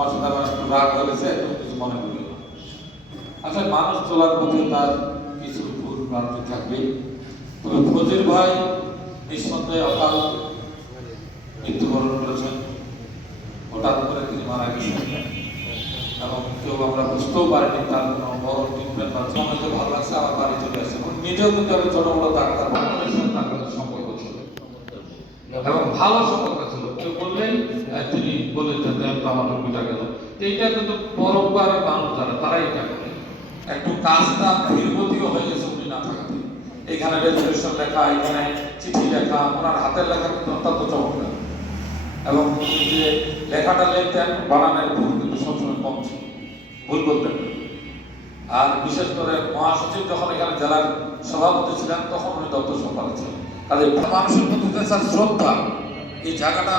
আমার সাথে আমার একটু রাগ হয়েছে, একটু কিছু মনে করবেন না। আসলে মানুষ চলার পথে তার কিছু ভুল ভ্রান্তি থাকবে। তবে ফজির ভাই নিঃসন্দেহে অকাল মৃত্যুবরণ করেছেন, হঠাৎ করে তিনি মারা গেছেন এবং কেউ আমরা বুঝতেও পারিনি তার কোনো বড় ট্রিটমেন্ট আছে। আমাকে ভালো লাগছে, আমার বাড়ি চলে আসছে। নিজেও কিন্তু আমি ছোট বড় ডাক্তার সম্পর্ক ছিল এবং ভালো সম্পর্ক ছিল। কেউ বললেন তিনি বলেছেন যে আমার রোগীটা গেল। এইটা কিন্তু পরোপকারী মানুষ যারা তারা এটা করে। একটু কাজটা ধীরগতিও হয়ে গেছে উনি না থাকাতে। এখানে রেজুলেশন লেখা, এখানে চিঠি লেখা, ওনার হাতের লেখা কিন্তু অত্যন্ত চমৎকার এবং উনি যে লেখাটা লিখতেন বানানের ভুল কিন্তু সবসময় কম ছিল, ভুল করতেন। আর বিশেষ করে মহাসচিব যখন এখানে জেলার সভাপতি ছিলেন তখন উনি দপ্তর সম্পাদক ছিলেন। তাদের মানুষের প্রতি তার শ্রদ্ধা, এই জায়গাটা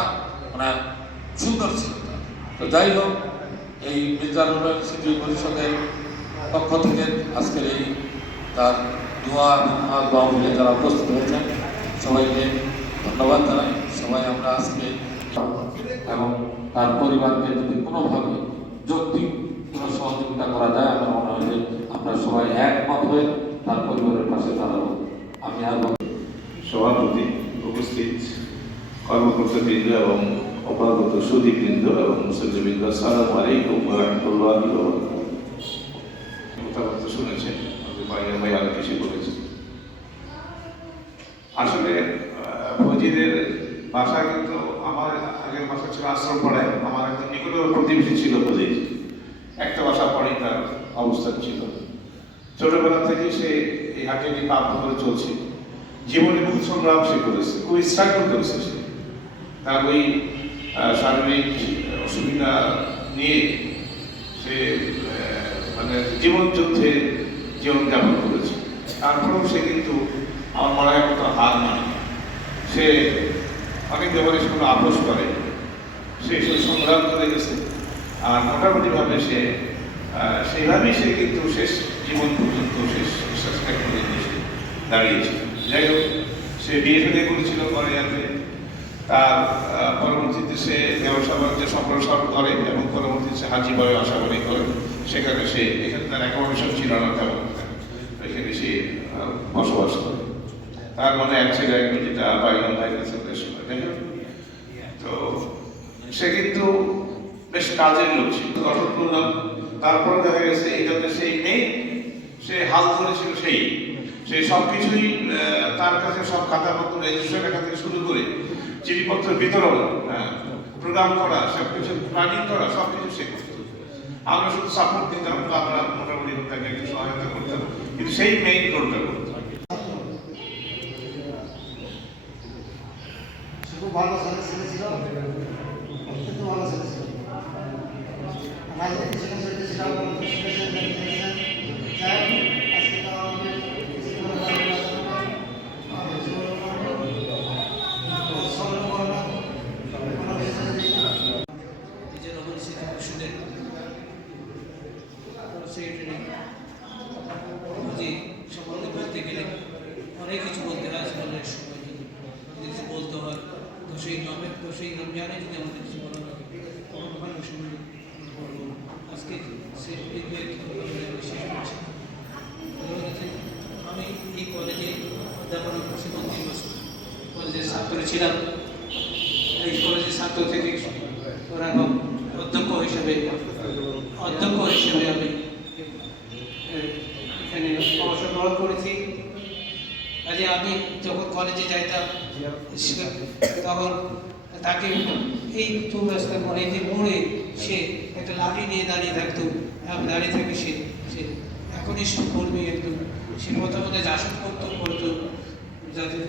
মানে সুন্দর ছিল। তো যাই হোক, এই মির্জার স্মৃতি পরিষদের পক্ষ থেকে আজকের এই তার দোয়া মিলে যারা উপস্থিত হয়েছেন সবাইকে ধন্যবাদ জানাই। সবাই আমরা আজকে এবং তার পরিবারকে যদি কোনোভাবে যৌক্তিক কোনো সহযোগিতা করা যায়, আমার মনে হয় যে আমরা সবাই একমত হয়ে তার পরিবারের পাশে দাঁড়াবো। আমি আর সভাপতি, উপস্থিত কর্মকর্তাবৃন্দ এবং অপাগত সুদীবৃন্দ এবং মুসল্লিবৃন্দ, আসসালামু আলাইকুম ওয়া রাহমাতুল্লাহি ওয়া বারাকাতুহু। কথাবার্তা শুনেছেন, বাইরে ভাই আরো কিছু বলেছেন। আসলে ফজিদের বাসা কিন্তু আমার আগের বাসা ছিল আশ্রম পাড়ায়। আমার একদম নিকটবর্তী প্রতিবেশী ছিল ফজিদ। একটা বাসা পরেই তার অবস্থান ছিল। ছোটবেলা থেকে সে এই হাটে পা করে চলছে। জীবনে বহু সংগ্রাম সে করেছে, খুব স্ট্রাগল করেছে সে। তার ওই শারীরিক অসুবিধা নিয়ে সে মানে জীবন যুদ্ধে জীবনযাপন করেছে। তারপরেও সে কিন্তু আমার মনে হয় কত হার মানে সে অনেক ব্যাপারে সেগুলো আপোষ করে, সে সংগ্রাম করে গেছে। আর মোটামুটিভাবে সে সেইভাবেই সে কিন্তু শেষ জীবন পর্যন্ত শেষ চেষ্টা করে সে দাঁড়িয়েছে। যাই হোক, সে বিয়ে করেছিল করিয়াতে। তার পরবর্তীতে সে ব্যবসা বাণিজ্য সম্প্রসারণ করে এবং পরবর্তীতে সে হাজিবাড়ি আশাবাড়ি করে। সেখানে সে এখানে তার অ্যাকোমোডেশন ছিল না তেমন, এখানে সে বসবাস করে। তার মানে এক ছেলে এক মেয়ে, যেটা বাইলাম ভাই কাছে যাই হোক। তো সে কিন্তু বেশ কাজের লোক ছিল, গঠন করলাম। তারপরে দেখা গেছে এটাতে সেই মেয়ে সে হাল ধরেছিল, সে সব কিছুই তার কাছে সব খাতাপত্র রেজিস্ট্রেশন লেখা থেকে শুরু করে চিঠিপত্র বিতরণ, প্রোগ্রাম করা, সব কিছু প্ল্যানিং করা, সব কিছু সে করত। আমরা শুধু সাপোর্ট দিতাম, আমরা মোটামুটি তাকে একটু সহায়তা করতাম, কিন্তু সেই মেইন রোলটা করত। খুব ভালো ছেলে ছিল, কিন্তু ভালো ছেলে ছিল। রাজনীতি ছিলাম সম্বন্ধে বলতে গেলে অনেক কিছু বলতে হয়, অনেক সময় কিছু বলতে হয়। তো সেই রমজানে যদি আমাদের কিছু বলা লাগে তখন ভালো সময় বলবো। আজকে শেষ করছি। আমি এই কলেজে অধ্যাপনা করছি ৩ বছর। কলেজের ছাত্র ছিলাম। এই কলেজের ছাত্র থেকে ওরা অধ্যক্ষ হিসেবে আমি এখানে অবসর গ্রহণ করেছি। কাজে আমি যখন কলেজে যাইতাম তখন তাকে এই চৌরাস্তার মোড়ে যে মোড়ে সে একটা লাঠি নিয়ে দাঁড়িয়ে থাকতো, দাঁড়িয়ে থাকে সে একনিষ্ঠ কর্মী, একদম সে মতামতে শাসন করতো যাদের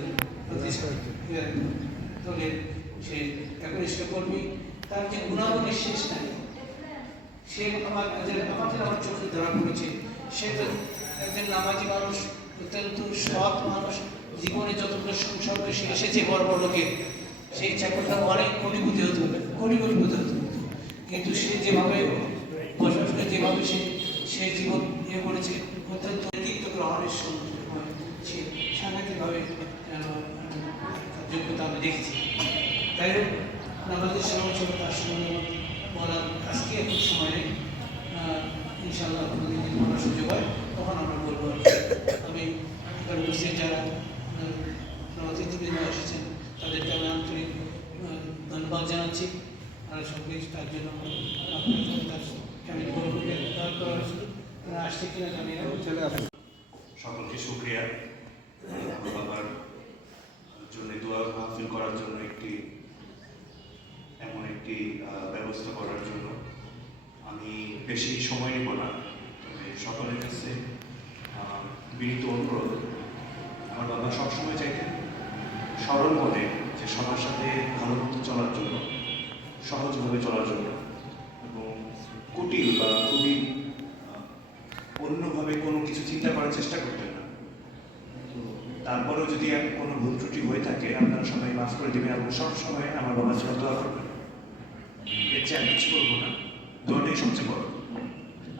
দলের সে একনিষ্ঠ কর্মী। তার যে গুণাগুণের শেষ নাই, সে আমার চোখে ধরা পড়েছে। সে তো একজন নামাজি মানুষ, অত্যন্ত সৎ মানুষ, জীবনে যতগুলো সংসর্গে সে এসেছে বড় বড় লোকে, সেই চাকরিটা অনেক কোটিপতি হতো, কোটি হতো। কিন্তু সে যেভাবে বসবাস করে, যেভাবে সে জীবন করেছে, অত্যন্ত নেতৃত্ব গ্রহণের সে সাংঘাতিকভাবে যোগ্যতা আমি দেখেছি। তাই হোক, আমাদের সময় ছিল তার সঙ্গে বলার আজকে তার জন্য আপনার তার ফ্যামিলি বন্ধুকে তারা আসছে কিনা জানি না। সকলকে শুকরিয়া আমার বাবার জন্য দোয়া মাহফিল করার জন্য এমন একটি ব্যবস্থা করার জন্য। আমি বেশি সময় নেব না, তবে সকলের কাছে বিনীত অনুরোধ, আমার বাবা সবসময় চাইতেন সরল মনে যে সবার সাথে ভালো মতো চলার জন্য, সহজভাবে চলার জন্য, এবং কুটিল বা খুবই অন্যভাবে কোনো কিছু চিন্তা করার চেষ্টা করতেন না। তো তারপরেও যদি কোনো ভুল ত্রুটি হয়ে থাকে আপনারা সবাই মাফ করে দেবেন এবং সবসময় আমার বাবার জন্য দোয়া করবেন। এর চেয়ে আমি কিছু বলবো না, দোয়াটাই সবচেয়ে বড়।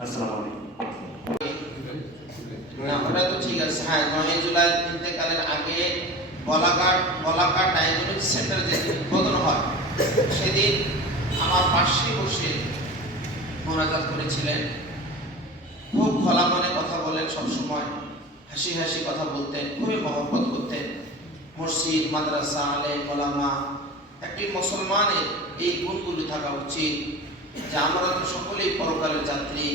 আসসালামু আলাইকুম। না ওটা তো ঠিক আছে। হ্যাঁ, 9 জুলাই ইন্তেকালের আগে বলাকার ডায়াগনস্টিক সেন্টারে যে উদ্বোধন হয় সেদিন আমার পাশে বসে মোনাজাত করেছিলেন। খুব খোলা মনে কথা বলেন, সবসময় হাসি হাসি কথা বলতেন, খুবই মহব্বত করতেন। মসজিদ, মাদ্রাসা, আলেম, ওলামা, একটি মুসলমানের এই গুণগুলি থাকা উচিত যে আমরা তো সকলেই পরকালের যাত্রী,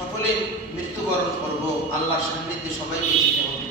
সকলেই মৃত্যুবরণ করব, আল্লাহর সান্নিধ্যে সবাইকে যেতে হবে।